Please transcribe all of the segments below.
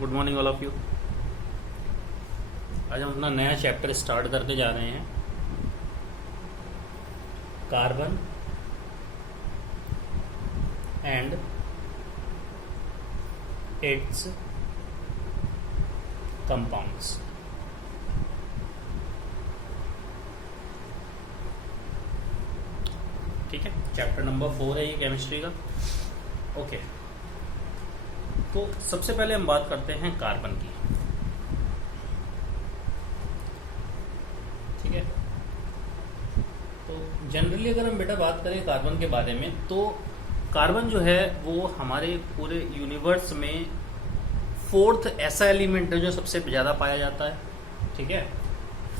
Good morning all of you. आज हम अपना नया चैप्टर स्टार्ट करके जा रहे हैं, कार्बन एंड इट्स कंपाउंड्स। ठीक है, चैप्टर नंबर 4 है ये केमिस्ट्री का। ओके, तो सबसे पहले हम बात करते हैं कार्बन की। ठीक है, तो जनरली अगर हम बेटा बात करें कार्बन के बारे में, तो कार्बन जो है वो हमारे पूरे यूनिवर्स में फोर्थ ऐसा एलिमेंट है जो सबसे ज़्यादा पाया जाता है। ठीक है,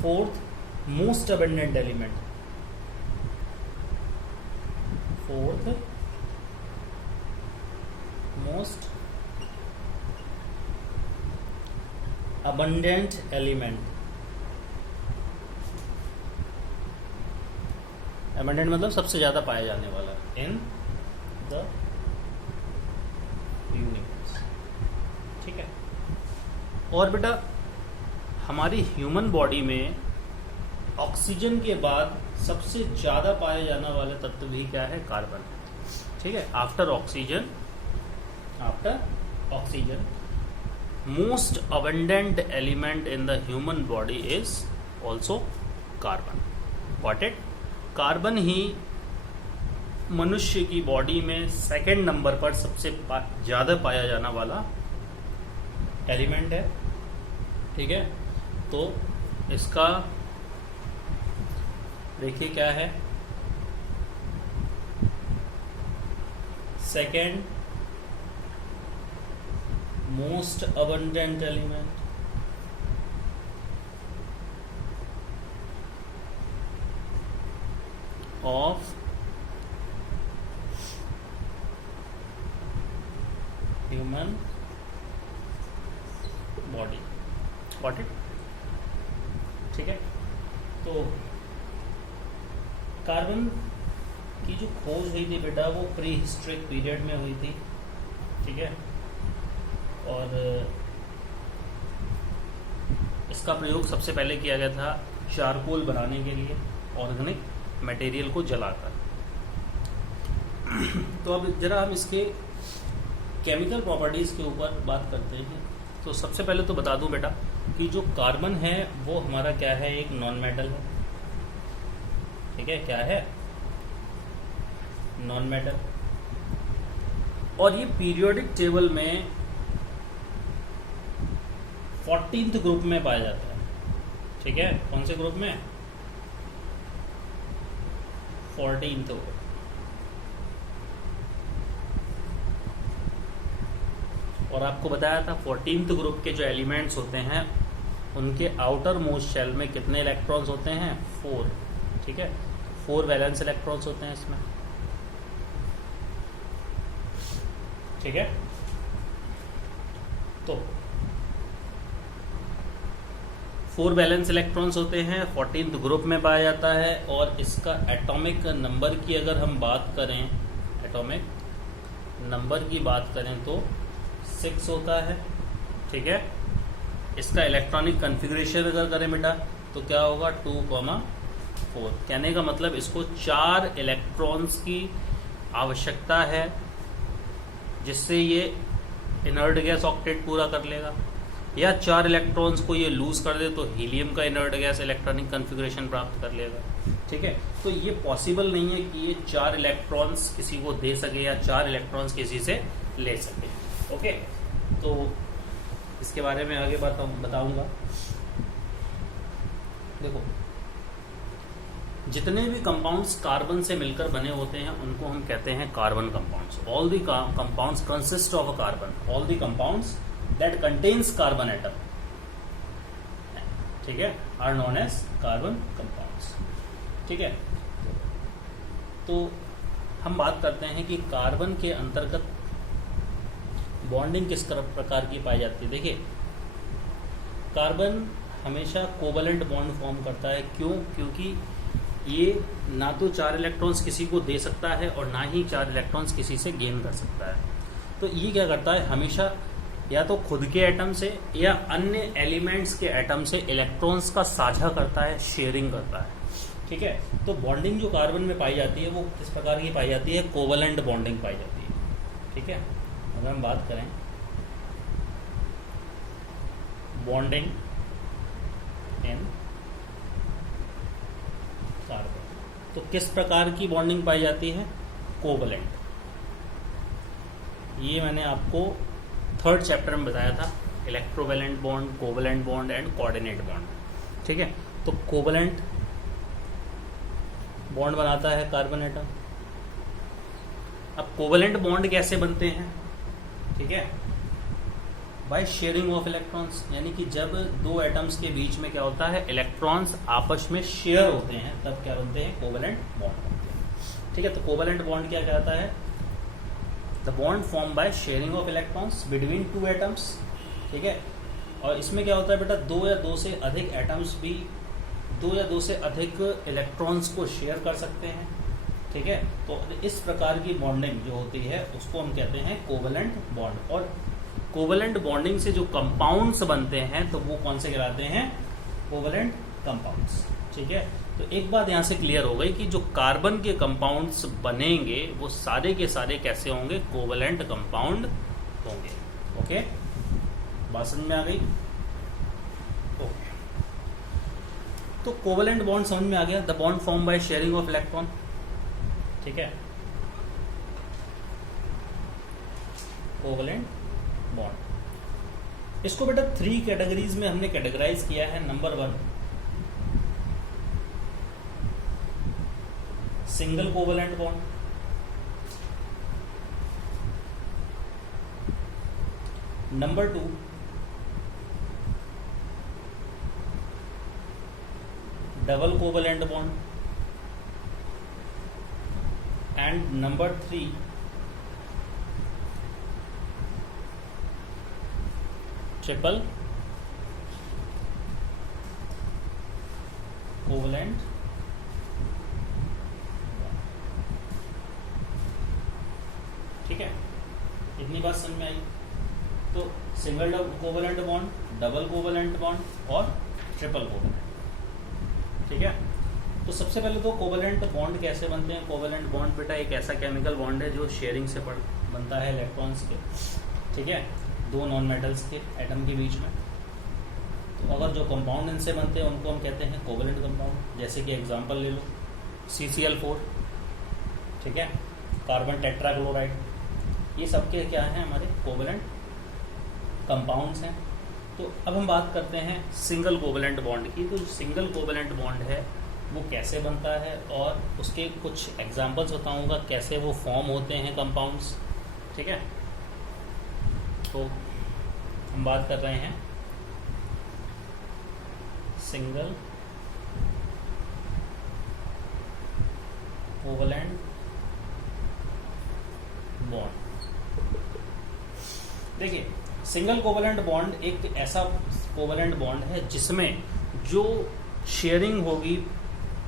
fourth most abundant element, fourth most abundant element। abundant मतलब सबसे ज्यादा पाया जाने वाला इन द यूनिवर्स। ठीक है, और बेटा हमारी ह्यूमन बॉडी में ऑक्सीजन के बाद सबसे ज्यादा पाया जाने वाला तत्व भी क्या है? कार्बन। ठीक है, after oxygen most abundant element in the human body is also carbon। Got it? Carbon ही मनुष्य की बॉडी में सेकंड नंबर पर सबसे ज्यादा पाया जाने वाला एलिमेंट है। ठीक है, तो इसका देखिए क्या है, second most abundant element of human body। Got it? ठीक है, तो कार्बन की जो खोज हुई थी बेटा वो प्री हिस्टोरिक पीरियड में हुई थी। ठीक है, और इसका प्रयोग सबसे पहले किया गया था चारकोल बनाने के लिए, ऑर्गेनिक मटेरियल को जलाकर। तो अब जरा हम इसके केमिकल प्रॉपर्टीज के ऊपर बात करते हैं। तो सबसे पहले तो बता दूं बेटा कि जो कार्बन है वो हमारा क्या है, एक नॉन मेटल है। ठीक है, क्या है? Non metal. और ये पीरियोडिक टेबल में 14th ग्रुप में पाया जाता है। ठीक है, कौन से ग्रुप में? 14th। और आपको बताया था 14th ग्रुप के जो एलिमेंट्स होते हैं उनके आउटर मोस्ट शेल में कितने इलेक्ट्रॉन्स होते हैं? 4। ठीक है, 4 वैलेंस इलेक्ट्रॉन्स होते हैं इसमें। ठीक है, तो 4 वैलेंस इलेक्ट्रॉन्स होते हैं, 14th ग्रुप में पाया जाता है। और इसका एटॉमिक नंबर की अगर हम बात करें, एटॉमिक नंबर की बात करें तो 6 होता है। ठीक है, इसका इलेक्ट्रॉनिक कॉन्फ़िगरेशन अगर करें बेटा तो क्या होगा? 2,4। कहने का मतलब इसको 4 इलेक्ट्रॉन्स की आवश्यकता है जिससे ये इनर्ट गैस ऑक्टेट पूरा कर लेगा, या 4 इलेक्ट्रॉन्स को ये लूज कर दे तो हीलियम का इनर्ट गैस इलेक्ट्रॉनिक कॉन्फ़िगरेशन प्राप्त कर लेगा। ठीक है, तो ये पॉसिबल नहीं है कि ये 4 इलेक्ट्रॉन्स किसी को दे सके या 4 इलेक्ट्रॉन्स किसी से ले सके। ओके, तो इसके बारे में आगे बताऊंगा। देखो, जितने भी कंपाउंड्स कार्बन से मिलकर बने होते हैं उनको हम कहते हैं carbon compounds. All the compounds consist of a carbon. All the compounds that contains carbon atom, ठीक है, are known as carbon compounds। ठीक है, तो हम बात करते हैं कि कार्बन के अंतर्गत बॉन्डिंग किस प्रकार की पाई जाती है। देखिए, कार्बन हमेशा कोवलेंट बॉन्ड फॉर्म करता है। क्यों? क्योंकि ये ना तो 4 इलेक्ट्रॉन्स किसी को दे सकता है और ना ही 4 इलेक्ट्रॉन्स किसी से गेन कर सकता है। तो ये क्या करता है, हमेशा या तो खुद के एटम से या अन्य एलिमेंट्स के एटम से इलेक्ट्रॉन्स का साझा करता है, शेयरिंग करता है। ठीक है, तो बॉन्डिंग जो कार्बन में पाई जाती है वो किस प्रकार की पाई जाती है? कोवलेंट बॉन्डिंग पाई जाती है। ठीक है, अगर हम बात करें बॉन्डिंग इन कार्बन, तो किस प्रकार की बॉन्डिंग पाई जाती है? कोवलेंट। ये मैंने आपको 3rd चैप्टर में बताया था, electrovalent bond, covalent bond and coordinate bond. ठीक है, तो कोवलेंट बॉन्ड बनाता है कार्बन एटम। अब कोवलेंट बॉन्ड कैसे बनते हैं? ठीक है, बाय शेयरिंग ऑफ इलेक्ट्रॉन्स, यानी कि जब दो एटम्स के बीच में क्या होता है? इलेक्ट्रॉन्स आपस में शेयर होते हैं, तब क्या बनते हैं? कोवलेंट बॉन्ड बनते हैं। ठीक है, तो कोवलेंट बॉन्ड क्या कहलाता है? The bond form by sharing of electrons between two atoms. ठीक है, और इसमें क्या होता है बेटा? दो या दो से अधिक एटम्स भी दो या दो से अधिक इलेक्ट्रॉन्स को शेयर कर सकते हैं। ठीक है, तो इस प्रकार की बॉन्डिंग जो होती है उसको हम कहते हैं कोवलेंट बॉन्ड। और कोवलेंट बॉन्डिंग से जो कंपाउंड्स बनते हैं तो वो कौन से कहलाते हैं? Covalent compounds. ठीक है, तो एक बात यहाँ से क्लियर हो गई कि जो कार्बन के कंपाउंड्स बनेंगे वो सारे के सारे कैसे होंगे? कोवलेंट कंपाउंड होंगे। ओके, बात समझ में आ गई? ओके, तो कोवलेंट बॉन्ड समझ में आ गया, the bond form by sharing of electron. ठीक है, कोवलेंट बॉन्ड, इसको बेटा 3 कैटेगरीज में हमने कैटेगराइज किया है। Number 1 single covalent bond, number 2 double covalent bond, and number 3 triple covalent. ठीक है, इतनी बात समझ में आई। तो single covalent bond, double covalent bond और ट्रिपल कोवलेंट। ठीक है, तो सबसे पहले तो कोवलेंट बॉन्ड कैसे बनते हैं? कोवलेंट बॉन्ड बेटा एक ऐसा केमिकल बॉन्ड है जो शेयरिंग से बनता है इलेक्ट्रॉन्स के। ठीक है, दो नॉन मेटल्स के एटम के बीच में। तो अगर जो कंपाउंड इनसे बनते हैं उनको हम कहते हैं कोवलेंट कंपाउंड। जैसे कि एग्जांपल ले लो CCl4, ठीक है, कार्बन टेट्राक्लोराइड, ये सबके क्या हैं? हमारे कोवलेंट कंपाउंड्स हैं। तो अब हम बात करते हैं सिंगल कोवलेंट बॉन्ड की। तो जो सिंगल कोवलेंट बॉन्ड है वो कैसे बनता है और उसके कुछ एग्जांपल्स बताऊंगा कैसे वो फॉर्म होते हैं कंपाउंड्स। ठीक है, तो हम बात कर रहे हैं सिंगल कोवलेंट बॉन्ड। देखिए, सिंगल कोवलेंट बॉन्ड एक ऐसा कोवलेंट बॉन्ड है जिसमें जो शेयरिंग होगी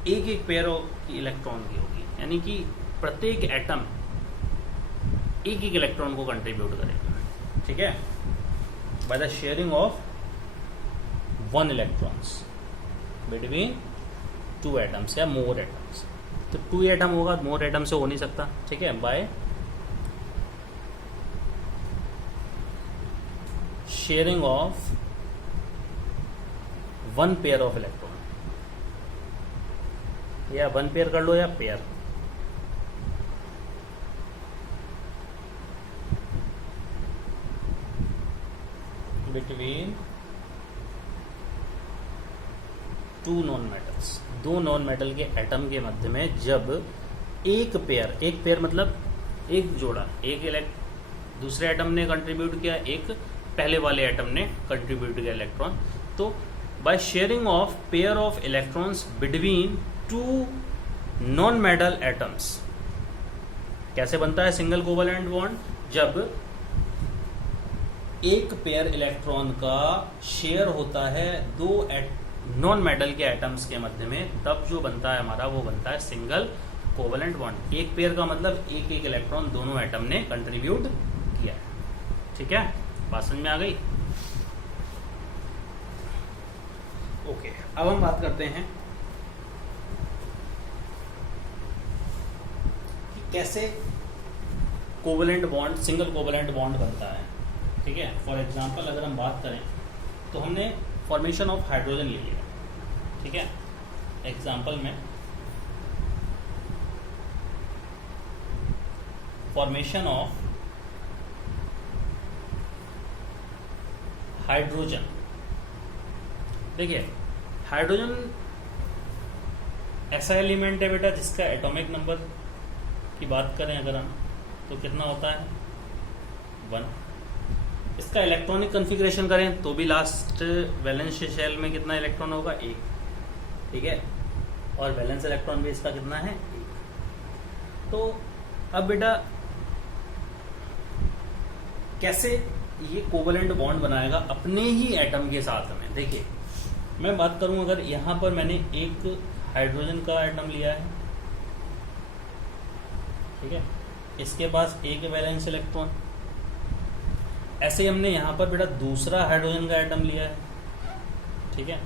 एक एक पेयर की इलेक्ट्रॉन की होगी, यानी कि प्रत्येक एटम एक एक इलेक्ट्रॉन को कंट्रीब्यूट करेगा। ठीक है, bye the sharing of 1 electrons between 2 atoms या मोर एटम्स। तो 2 एटम होगा, मोर एटम से हो नहीं सकता। ठीक है, by sharing of 1 pair of electron, या 1 पेयर कर लो या pair. Between 2 non metals, 2 non metal के एटम के मध्य में जब एक पेयर मतलब एक जोड़ा, एक दूसरे एटम ने कंट्रीब्यूट किया, एक पहले वाले एटम ने कंट्रीब्यूट किया इलेक्ट्रॉन, तो by sharing of pair of electrons between 2 non metal atoms कैसे बनता है सिंगल कोवलेंट बॉन्ड? जब एक पेयर इलेक्ट्रॉन का शेयर होता है 2 नॉन मेटल के एटम्स के मध्य में, तब जो बनता है हमारा वो बनता है सिंगल कोवलेंट बॉन्ड। एक पेयर का मतलब एक एक इलेक्ट्रॉन दोनों एटम ने कंट्रीब्यूट किया है। ठीक है, बात समझ में आ गई? ओके, अब हम बात करते हैं कि कैसे covalent bond, single covalent bond बनता है। ठीक है, फॉर एग्जांपल अगर हम बात करें तो हमने फॉर्मेशन ऑफ हाइड्रोजन ले लिया। ठीक है, एग्जांपल में फॉर्मेशन ऑफ हाइड्रोजन। देखिए, हाइड्रोजन ऐसा एलिमेंट है बेटा जिसका एटॉमिक नंबर की बात करें अगर हम तो कितना होता है 1। इसका इलेक्ट्रॉनिक कॉन्फ़िगरेशन करें तो भी लास्ट वैलेंस शेल में कितना इलेक्ट्रॉन होगा 1। ठीक है, और वैलेंस इलेक्ट्रॉन भी इसका कितना है 1। तो अब बेटा कैसे ये कोवलेंट बॉन्ड बनाएगा अपने ही एटम के साथ में। देखिए, मैं बात करूं अगर यहां पर मैंने एक हाइड्रोजन का एटम लिया है, ठीक है, इसके पास एक वैलेंस इलेक्ट्रॉन, ऐसे ही हमने यहां पर बेटा दूसरा हाइड्रोजन का एटम लिया है, ठीक है,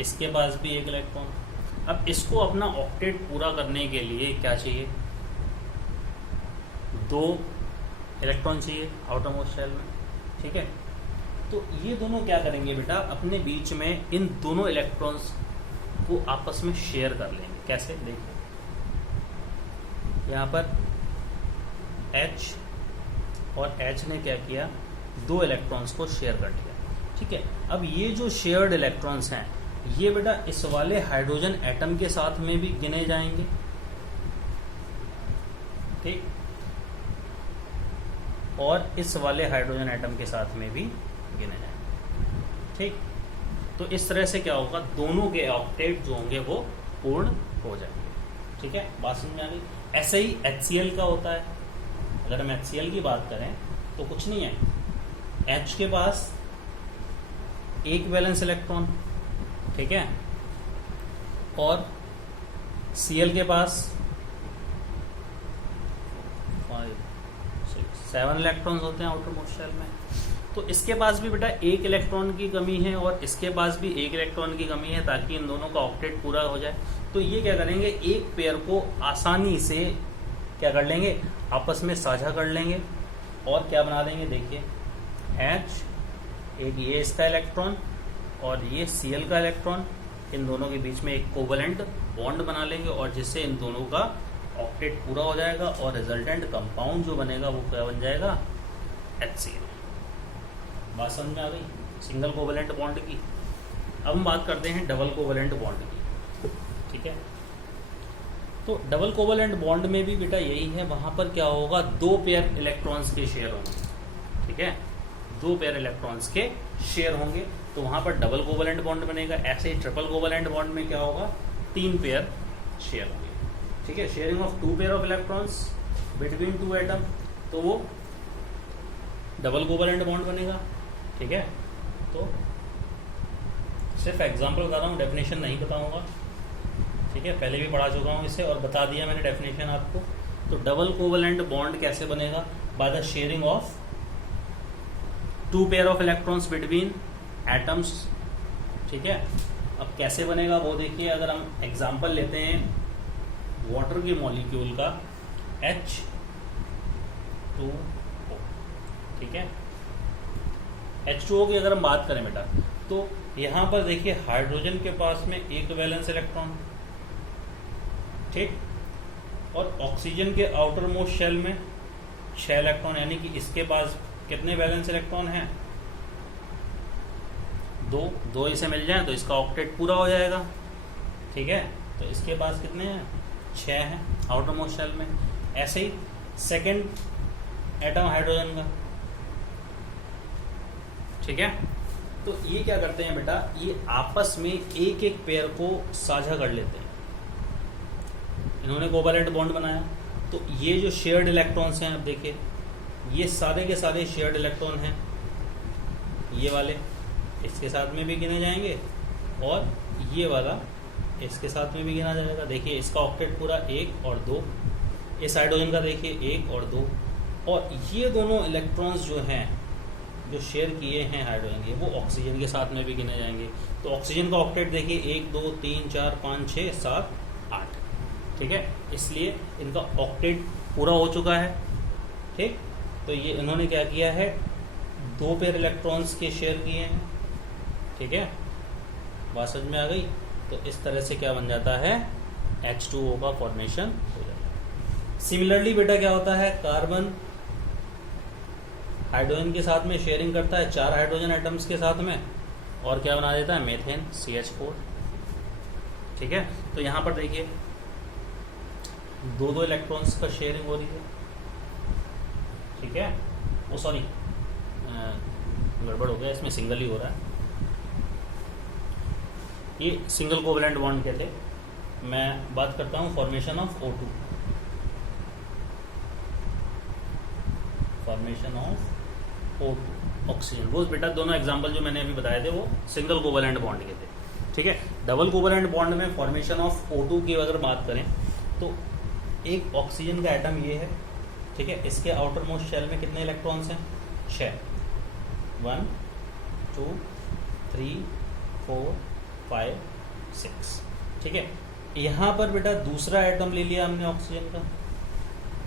इसके पास भी एक इलेक्ट्रॉन। अब इसको अपना ऑक्टेट पूरा करने के लिए क्या चाहिए, 2 इलेक्ट्रॉन चाहिए आउटर मोस्ट शेल में। ठीक है, तो ये दोनों क्या करेंगे बेटा, अपने बीच में इन दोनों इलेक्ट्रॉन्स को आपस में शेयर कर लेंगे। कैसे, देखिए यहाँ पर H और H ने क्या किया, 2 इलेक्ट्रॉन्स को शेयर कर दिया। ठीक है, अब ये जो शेयर्ड इलेक्ट्रॉन्स हैं ये बेटा इस वाले हाइड्रोजन एटम के साथ में भी गिने जाएंगे। ठीक, और इस वाले हाइड्रोजन एटम के साथ में भी गिने जाएंगे। ठीक, तो इस तरह से क्या होगा, दोनों के ऑक्टेट जो होंगे वो पूर्ण हो जाएंगे। ठीक है, बात समझ में आ गई। ऐसे ही HCl का होता है। अगर हम HCl की बात करें तो कुछ नहीं है, H के पास एक वैलेंस इलेक्ट्रॉन, ठीक है, और Cl के पास 7 इलेक्ट्रॉन्स होते हैं आउटर मोस्ट शेल में। तो इसके पास भी बेटा एक इलेक्ट्रॉन की कमी है और इसके पास भी एक इलेक्ट्रॉन की कमी है, ताकि इन दोनों का ऑक्टेट पूरा हो जाए। तो ये क्या करेंगे, एक पेयर को आसानी से क्या कर लेंगे, आपस में साझा कर लेंगे और क्या बना देंगे। देखिए, H एक ये इसका इलेक्ट्रॉन और ये Cl का इलेक्ट्रॉन, इन दोनों के बीच में एक कोवलेंट बॉन्ड बना लेंगे और जिससे इन दोनों का ऑक्टेट पूरा हो जाएगा और रिजल्टेंट कंपाउंड जो बनेगा वो क्या बन जाएगा, HCl। बात समझ में आ गई सिंगल कोवलेंट बॉन्ड की। अब हम बात करते हैं डबल कोवलेंट बॉन्ड की। ठीक है, तो डबल कोवलेंट बॉन्ड में भी बेटा यही है, वहां पर क्या होगा, 2 पेयर इलेक्ट्रॉन्स के शेयर होंगे। ठीक है, 2 पेयर इलेक्ट्रॉन्स के शेयर होंगे, तो वहां पर डबल कोवलेंट बॉन्ड बनेगा। ऐसे ही ट्रिपल कोवलेंट बॉन्ड में क्या होगा, 3 पेयर शेयर होंगे। ठीक है, sharing of 2 pair of electrons between 2 atom, तो वो डबल कोवलेंट बॉन्ड बनेगा। ठीक है, तो सिर्फ एग्जांपल बता रहा हूँ, डेफिनेशन नहीं बताऊंगा। ठीक है, पहले भी पढ़ा चुका हूँ इसे और बता दिया मैंने डेफिनेशन आपको। तो डबल कोवलेंट बॉन्ड कैसे बनेगा, bye the sharing of 2 pair of electrons between atoms. ठीक है, अब कैसे बनेगा वो देखिए। अगर हम एग्जांपल लेते हैं वाटर के मॉलिक्यूल का H2O, ठीक है, H2O की अगर हम बात करें बेटा, तो यहां पर देखिए हाइड्रोजन के पास में एक वैलेंस इलेक्ट्रॉन, ठीक, और ऑक्सीजन के आउटर मोस्ट शेल में 6 इलेक्ट्रॉन, यानी कि इसके पास कितने वैलेंस इलेक्ट्रॉन हैं, 2 इसे मिल जाए तो इसका ऑक्टेट पूरा हो जाएगा। ठीक है, तो इसके पास कितने हैं, 6 हैं आउटर मोस्ट शेल में। ऐसे ही सेकंड एटम हाइड्रोजन का, ठीक है, तो ये क्या करते हैं बेटा, ये आपस में एक एक पेयर को साझा कर लेते हैं। इन्होंने कोवलेंट बॉन्ड बनाया, तो ये जो शेयर्ड इलेक्ट्रॉन्स हैं, अब देखिए ये सारे के सारे शेयर्ड इलेक्ट्रॉन हैं, ये वाले इसके साथ में भी गिने जाएंगे और ये वाला इसके साथ में भी गिना जाएगा। देखिए इसका ऑक्टेट पूरा 1 और 2, इस हाइड्रोजन का देखिए 1 और 2, और ये दोनों इलेक्ट्रॉन्स जो हैं जो शेयर किए हैं हाइड्रोजन के वो ऑक्सीजन के साथ में भी गिने जाएंगे। तो ऑक्सीजन का ऑक्टेट देखिए 1 2 3 4 5 6 7 8, ठीक है, इसलिए इनका ऑक्टेट पूरा हो चुका है। ठीक, तो ये इन्होंने क्या किया है, 2 पेयर इलेक्ट्रॉन्स के शेयर किए हैं। ठीक है, बात समझ में आ गई। तो इस तरह से क्या बन जाता है, H2O का फॉर्मेशन हो जाता है। सिमिलरली बेटा क्या होता है, कार्बन हाइड्रोजन के साथ में शेयरिंग करता है 4 हाइड्रोजन एटम्स के साथ में, और क्या बना देता है, मेथेन CH4। ठीक है, तो यहाँ पर देखिए 2 इलेक्ट्रॉन्स का शेयरिंग हो रही है। ठीक है, वो सॉरी गड़बड़ हो गया, इसमें सिंगल ही हो रहा है। ये सिंगल कोवैलेंट बॉन्ड कहते हैं। मैं बात करता हूँ formation of O2, formation of O2 oxygen. वो बेटा दोनों एग्जांपल जो मैंने अभी बताए थे वो सिंगल कोवैलेंट बॉन्ड के थे। ठीक है, डबल कोवैलेंट बॉन्ड में फॉर्मेशन ऑफ O2 की अगर बात करें तो एक ऑक्सीजन का एटम ये है। ठीक है, इसके आउटर मोस्ट शेल में कितने इलेक्ट्रॉन्स हैं, 6, 1 2 3 4 5 6। ठीक है, यहाँ पर बेटा दूसरा एटम ले लिया हमने ऑक्सीजन का,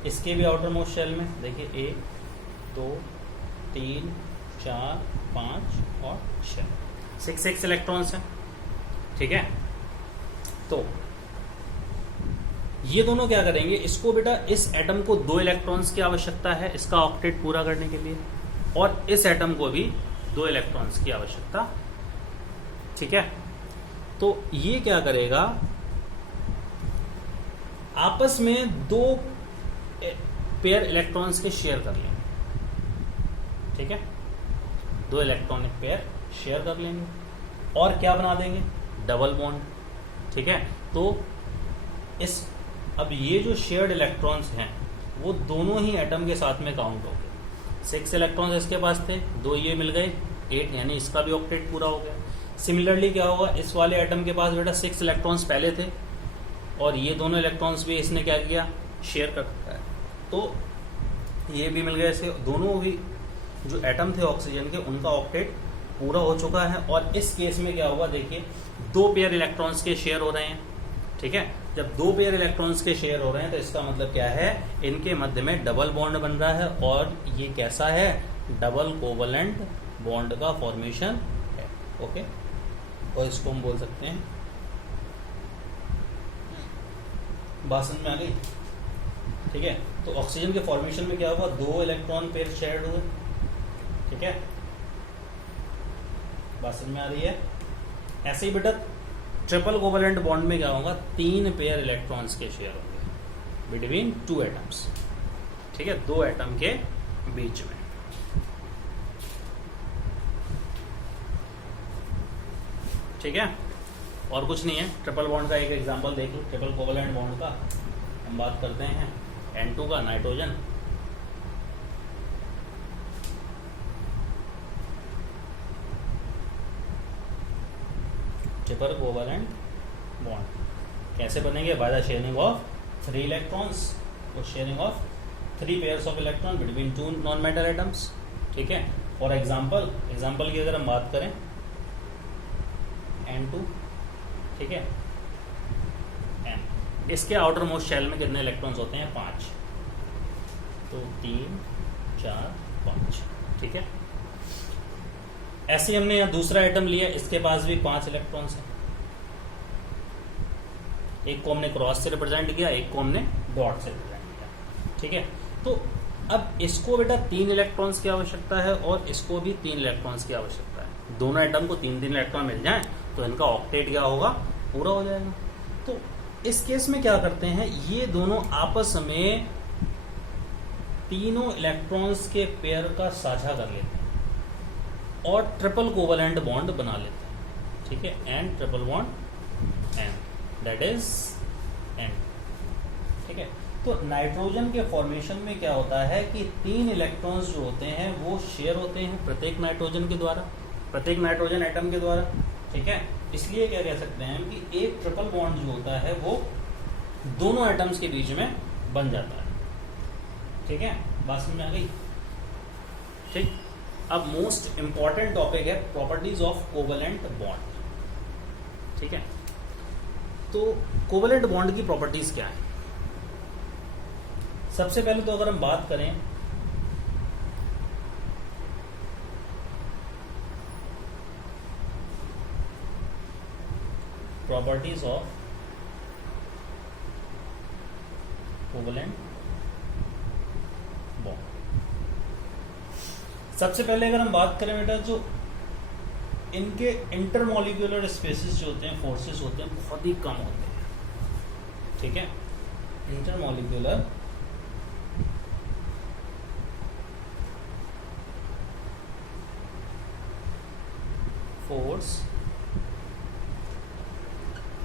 इसके भी आउटर मोस्ट शेल में देखिए 1 2 3 4 5 और 6 इलेक्ट्रॉन्स हैं। ठीक है, तो ये दोनों क्या करेंगे, इसको बेटा इस एटम को 2 इलेक्ट्रॉन्स की आवश्यकता है इसका ऑक्टेट पूरा करने के लिए, और इस एटम को भी 2 इलेक्ट्रॉन्स की आवश्यकता। ठीक है, तो ये क्या करेगा, आपस में 2 पेयर इलेक्ट्रॉन्स के शेयर कर लेंगे। ठीक है, 2 इलेक्ट्रॉनिक पेयर शेयर कर लेंगे और क्या बना देंगे, डबल बॉन्ड। ठीक है, तो इस अब ये जो शेयर्ड इलेक्ट्रॉन्स हैं वो दोनों ही एटम के साथ में काउंट हो गए। 6 इलेक्ट्रॉन्स इसके पास थे, 2 ये मिल गए, 8, यानी इसका भी ऑक्टेट पूरा हो गया। सिमिलरली क्या होगा, इस वाले एटम के पास बेटा 6 इलेक्ट्रॉन्स पहले थे और ये दोनों इलेक्ट्रॉन्स भी इसने क्या किया, शेयर कर रखा है, तो ये भी मिल गए। इसे दोनों ही जो एटम थे ऑक्सीजन के उनका ऑक्टेट पूरा हो चुका है। और इस केस में क्या होगा, देखिए 2 पेयर इलेक्ट्रॉन्स के शेयर हो रहे हैं। ठीक है, जब 2 पेयर इलेक्ट्रॉन्स के शेयर हो रहे हैं तो इसका मतलब क्या है, इनके मध्य में डबल बॉन्ड बन रहा है, और ये कैसा है, डबल कोवैलेंट बॉन्ड का फॉर्मेशन है। ओके, और इसको हम बोल सकते हैं, बात समझ में आ गई। ठीक है, तो ऑक्सीजन के फॉर्मेशन में क्या होगा, 2 इलेक्ट्रॉन पेयर शेयर्ड हुए। ठीक है, बात समझ में आ रही है। ऐसे ही बेटा ट्रिपल कोवैलेंट बॉन्ड में क्या होगा, 3 पेयर इलेक्ट्रॉन्स के शेयर होंगे बिटवीन 2 एटम्स। ठीक है, 2 एटम के बीच में। ठीक है, और कुछ नहीं है। ट्रिपल बॉन्ड का एक एग्जांपल देख लो, ट्रिपल कोवैलेंट बॉन्ड का हम बात करते हैं। N2 का नाइट्रोजन, ट्रिपल कोवैलेंट बॉन्ड कैसे बनेंगे, by the sharing of 3 electrons, और sharing of 3 pairs of electron between 2 non metal atoms. ठीक है, और एग्जांपल की अगर हम बात करें N2, ठीक है, N, इसके आउटर मोस्ट शेल में कितने इलेक्ट्रॉन्स होते हैं, 5, तो 3 4 5। ठीक है, ऐसे ही हमने यहाँ दूसरा एटम लिया, इसके पास भी 5 इलेक्ट्रॉन्स हैं। एक को हमने क्रॉस से रिप्रेजेंट किया, एक को हमने डॉट से रिप्रेजेंट किया। ठीक है, तो अब इसको बेटा 3 इलेक्ट्रॉन्स की आवश्यकता है और इसको भी 3 इलेक्ट्रॉन्स की आवश्यकता है। दोनों एटम को 3 इलेक्ट्रॉन मिल जाए तो इनका ऑक्टेट क्या होगा, पूरा हो जाएगा। तो इस केस में क्या करते हैं, ये दोनों आपस में तीनों इलेक्ट्रॉन्स के पेयर का साझा कर लेते हैं और ट्रिपल कोवैलेंट बॉन्ड बना लेते हैं। ठीक है, and triple bond N, that is N. ठीक है, तो नाइट्रोजन के फॉर्मेशन में क्या होता है कि 3 इलेक्ट्रॉन्स जो होते हैं वो शेयर होते हैं प्रत्येक नाइट्रोजन के द्वारा, प्रत्येक नाइट्रोजन एटम के द्वारा। ठीक है, इसलिए क्या कह सकते हैं कि एक ट्रिपल बॉन्ड जो होता है वो दोनों एटम्स के बीच में बन जाता है। ठीक है, बात समझ में आ गई। ठीक, अब मोस्ट इंपॉर्टेंट टॉपिक है प्रॉपर्टीज ऑफ कोवेलेंट बॉन्ड। ठीक है, तो कोवेलेंट बॉन्ड की प्रॉपर्टीज क्या है? सबसे पहले तो अगर हम बात करें प्रॉपर्टीज ऑफ कोवेलेंट बॉन्ड, सबसे पहले अगर हम बात करें बेटा, जो इनके इंटरमॉलिक्यूलर स्पेसिस जो होते हैं, फोर्सेस होते हैं, बहुत ही कम होते हैं। ठीक है, intermolecular force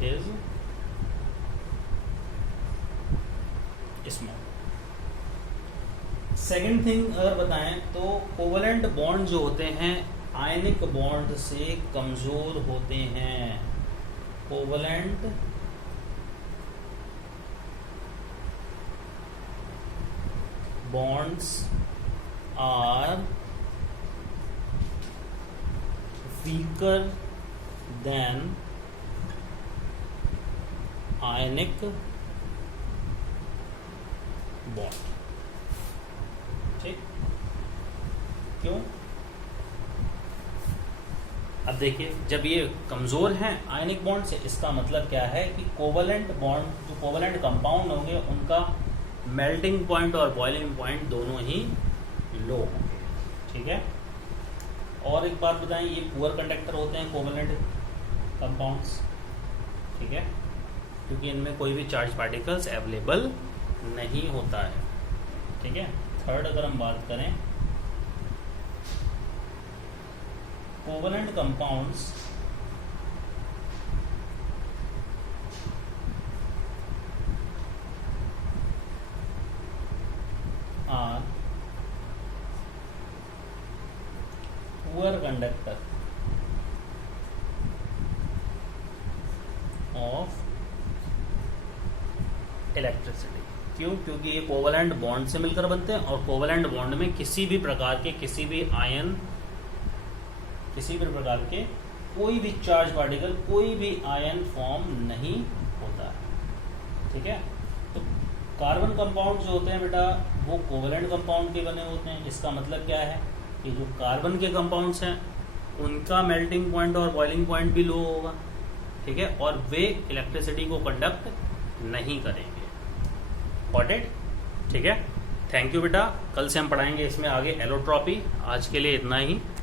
is small. Second thing अगर बताएं तो कोवेलेंट बॉन्ड जो होते हैं आयनिक बॉन्ड से कमजोर होते हैं। Covalent bonds are weaker than ionic bond. ठीक, क्यों? अब देखिए, जब ये कमजोर हैं आयनिक बॉन्ड से, इसका मतलब क्या है कि कोवेलेंट बॉन्ड, जो कोवेलेंट कंपाउंड होंगे, उनका मेल्टिंग पॉइंट और बॉइलिंग पॉइंट दोनों ही लो होंगे। ठीक है, और एक बात बताएं, ये पुअर कंडक्टर होते हैं कोवेलेंट कंपाउंड्स। ठीक है, क्योंकि इनमें कोई भी चार्ज पार्टिकल्स अवेलेबल नहीं होता है। ठीक है, थर्ड अगर हम बात करें, covalent compounds are poor conductor of electricity. क्यों? क्योंकि ये कोवेलेंट बॉन्ड से मिलकर बनते हैं, और कोवेलेंट बॉन्ड में किसी भी प्रकार के, किसी भी आयन, किसी भी प्रकार के कोई भी चार्ज पार्टिकल, कोई भी आयन फॉर्म नहीं होता है। ठीक है, तो कार्बन कंपाउंड जो होते हैं बेटा, वो कोवेलेंट कंपाउंड के बने होते हैं। इसका मतलब क्या है कि जो कार्बन के कंपाउंड्स हैं उनका मेल्टिंग पॉइंट और बॉइलिंग पॉइंट भी लो होगा। ठीक है, और वे इलेक्ट्रिसिटी को कंडक्ट नहीं करेंगे। Got it? ठीक है, थैंक यू बेटा। कल से हम पढ़ाएंगे इसमें आगे एलोट्रॉपी। आज के लिए इतना ही।